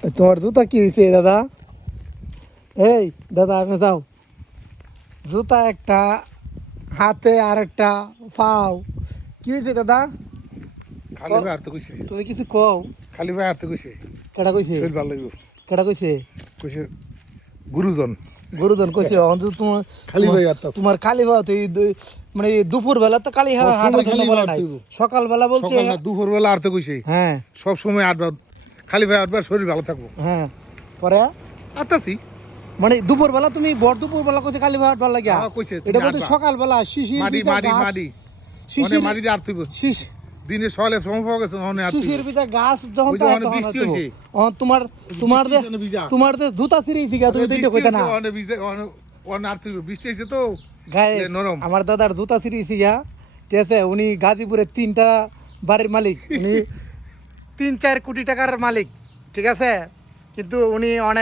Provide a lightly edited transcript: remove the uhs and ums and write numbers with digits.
তোমার জুতা কি হয়েছে দাদা? এই দাদা আমি যাও, জুতা একটা হাতে আর একটা পাও, কি হয়েছে দাদা? খালি ভাই আর তো কইছে, তুমি কিছু কও। খালি ভাই আর তো কইছে কেডা কইছে? শরীর ভালো লাগবে কেডা কইছে? কইছে গুরুজন। গুরুজন কইছে? অন্তত তোমার খালি ভাই আর তাছে। তোমার খালি ভাও তো মানে দুপুর বেলা তো কালি সব সময় হাঁটার জন্য খালি বলে ভাত নাই, হইবো। সকাল বেলা বলছে। সকাল না দুপুর বেলা আর তো কইছে হ্যাঁ সব সময় আটবার খালি ভাই আটবার শরীর ভালো থাকবো। হ্যাঁ পরে আটতাছি মানে দুপুর বেলা তুমি বড় দুপুর বেলা কইতে কালি ভাট ভাল লাগিয়া, হ্যাঁ, কইছে, তুমি এটা বলতে আটবা। সকাল বেলা শিশির মাটি ভিতর মাটি গাছ, মাটি শিশির অনেক মাটি দিয়ে আর তুই শিশির দিনে সকালে সময় পাওয়া গেছে অনেক আর তুই শিশির ভিতর গাছ যখন ওই যে তাই অনেক তখন বৃষ্টি হয়তো। হইছে। তোমার তোমার যে বৃষ্টির জন্য ভিজা। তোমার যে জুতা ছিঁড়েছি গা, তুমি তো এটা কইতে না। অনেক ভিজে অনেক আর তুই বৃষ্টি হয়েছে তো গায়ে নরম। আমার দাদার জুতা ছিঁড়েছি গা, ঠিক আছে? উনি গাজীপুরের 3টা বাড়ির মালিক, উনি 3-4 কোটি টাকার মালিক, ঠিক আছে? কিন্তু উনি অনেক